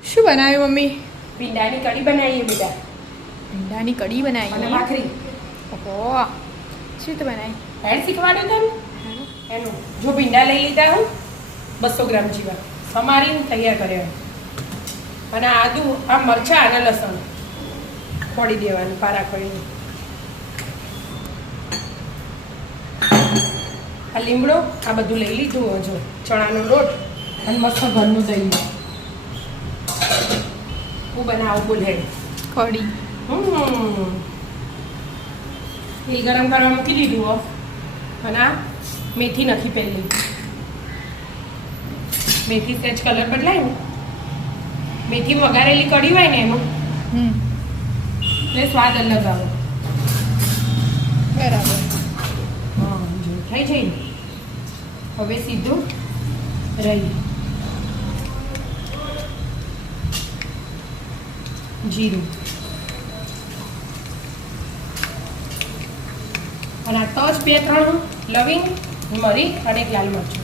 શું બનાવ્યું મમ્મી? ભીંડાની કઢી બનાવીએ બેટા. ભીંડાની કઢી બનાવી અને ભાખરી. ઓહો, શું તો બનાવી? હેડ શીખવાડ્યું તને એનું. જો ભીંડા લઈ લીધા હું 200 ગ્રામ જેવા સમારીને તૈયાર કર્યા. અને આદુ, આ મરચાં અને લસણ ફોડી દેવાનું પારા કરીને. આ લીમડો, આ બધું લઈ લીધું. જો ચણાનો લોટ અને મસ્ત ઘરનું દહીં. હું બનાવું બોલ હેડ. કઢી. તેલ ગરમ કરવા મૂકી દીધું હો. અને આ મેથી નાખી પહેલી. મેથી સેજ કલર બદલાય ને, મેથી વઘારેલી કઢી હોય ને એનું એટલે સ્વાદ અલગ આવે. બરાબર. હા, જો થઈ જાય ને. હવે સીધું રહી જીરું અને આ તજ 2-3 લવિંગ, મરી અને એક લાલ મરચું.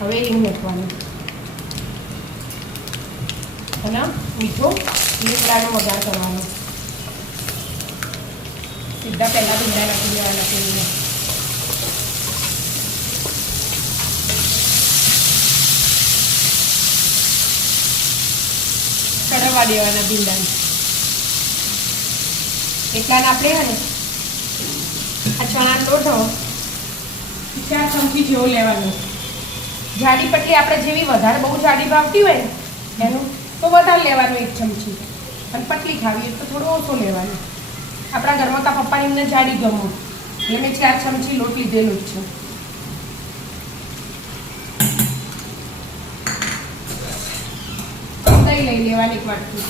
હવે હિંગ નાખવાનું અને મીઠું લીમડાનો વઘાર કરવાનો. સીધા પહેલા ભીંડા નાખી દેવાના તેલમાં. ચડવા દેવાના ભીંડાને. એટલાને આપણે હે ને આ ચણાનો લોટ 4 ચમચી જેવો લેવાનો. જાડી પટલી આપણે જેવી વધારે બહુ જાડી ભાવતી હોય ને એનું તો વધારે લેવાનું 1 ચમચી. અને પતલી ખાવી તો થોડો ઓછો લેવાનો. આપણા ઘરમાં તો પપ્પાને એમને જાડી ગમો એટલે મેં 4 ચમચી લોટ લીધેલો જ છે. દહીં લઈ લેવાની 1 વાટકી.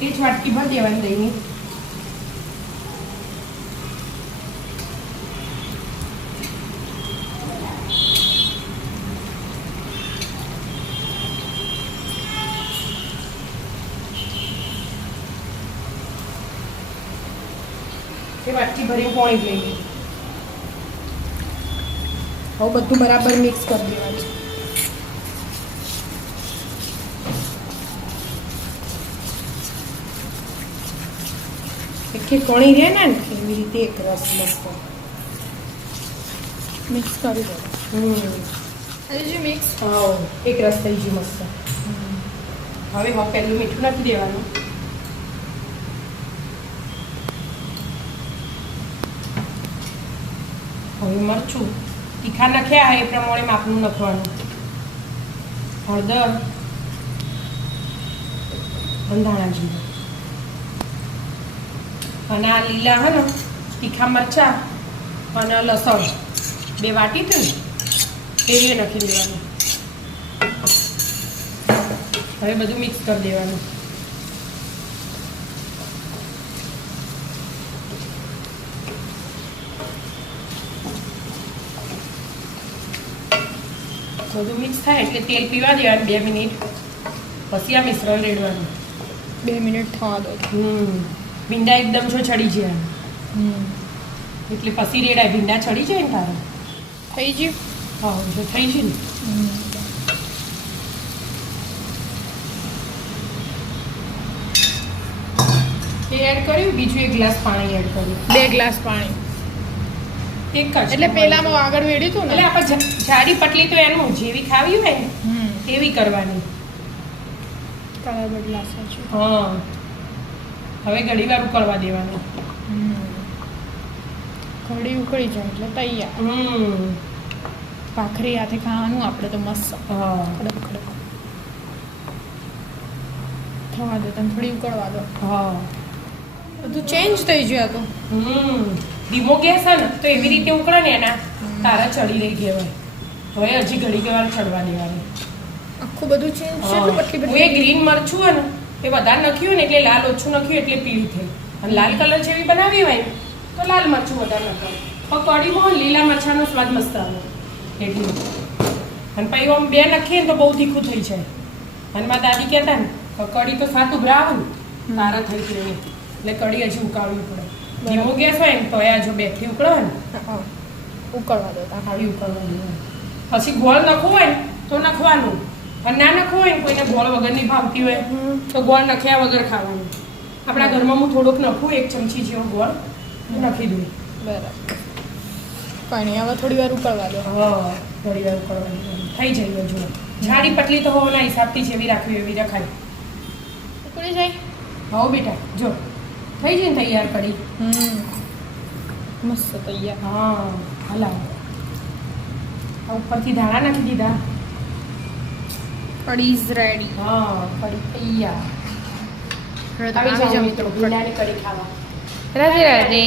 એ જ વાટકી ભરી દેવાની દહીંની. એ વાટકી ભરીને પોણી લઈ લીધી. હવે બધું બરાબર મિક્સ કરી દેવાનું. એક કણી રહે ને એવી રીતે એક રસ મસ્ત મિક્સ કરી દો. હજી મિક્સ. હા, એક રસ થઈ ગયું મસ્ત. હવે પહેલું મીઠું નાખી દેવાનું. હવે મરચું તીખા નાખ્યા એ પ્રમાણે માપનું નાખવાનું. હળદર ધાણા જીરું અને આ લીલા હે ને તીખા મરચાં અને લસણ 2 વાટી હતું ને એ નાખી દેવાનું. હવે બધું મિક્સ કરી દેવાનું. બધું મિક્સ થાય એટલે તેલ પીવા દેવાનું 2 મિનિટ. પછી આ મિશ્રણ રેડવાનું. 2 મિનિટ થવા દો. ભીંડા એકદમ જો ચડી જાય એટલે પછી રેડાય. ભીંડા ચડી જાય ને તારા થઈ ગયું. હા, જો થઈ ગયું ને. એ એડ કર્યું. બીજું 1 ગ્લાસ પાણી એડ કર્યું. 2 ગ્લાસ પાણી. એક જ. એટલે પેલામાં આગળ વેડ્યું હતું ને. એટલે આપણે જાડી પટલી તો એનું જેવી ખાવી હોય ને એવી કરવાની. બરાબર ગ્લાસ છે. હા, હવે ઘડી વાર ઉકળવા દેવાનું. કઢી ઉકળી જાય એટલે તૈયાર. ભાખરી હાથે ખાવાનું આપણે તો મસ્ત. હા, કડક કડક થવા દો. તમે થોડી ઉકળવા દો. હા, બધું ચેન્જ થઈ ગયું હતું. ધીમો ગેસ છે ને તો એવી રીતે ઉકળે ને એના તારા ચડી રહી ગયા હોય. હવે હજી ઘડી વાર ચડવા દેવાનું. આખું બધું ચેન્જ છે. એટલું પટલી હું એ પટલી ગ્રીન મરચું હોય ને એ વધારે નાખ્યું ને એટલે લાલ ઓછું નાખ્યું એટલે પીળી થઈ. અને લાલ કલર જેવી બનાવી હોય ને તો લાલ મરચું વધારે નાખાય. પણ કઢીમાં લીલા મરચાંનો સ્વાદ મસ્ત આવે એટલું. અને પછી આમ 2 નાખીએ ને તો બહુ તીખું થઈ જાય. અને મારા દાદી કહેતા ને કઢી તો 7 ઉભરા આવે ને તારા થઈ જાય એટલે કઢી હજી ઉકાળવી પડે. ધીમો ગેસ હોય ને તો આ જો 2 થી ઉકળે ને ઉકળવા દો. આવી ઉકળવા દેવાનું. પછી ગોળ નાખવું હોય ને તો નાખવાનું, અને ના નાખવું હોય ને કોઈને ગોળ વગરની ભાવતી હોય તો ગોળ નાખ્યા વગર ખાવાનું. આપણા ઘરમાં હું થોડોક નાખું, 1 ચમચી જેવો ગોળ નાખી દઉં. બરાબર. કોઈ નહીં, હવે થોડી વાર ઉકળવા દો. હા, થોડી વાર ઉકળવાની થઈ જાય. જો જાડી પતલી તો હોવાના હિસાબથી જેવી રાખવી એવી રખાય. ઉકળી જાય. હા બેટા, જો થઈ જાય ને તૈયાર કરી. મસ્ત તૈયાર. હા, હલાવ. ઉપરથી ધાણા નાખી દીધા. કઢી ઇઝ રેડી. હા, કઢી તૈયાર. હવે આવી જાઓ જાઓ મિત્રો, ભીંડાની કઢી ખાવા. રાધે રાધે.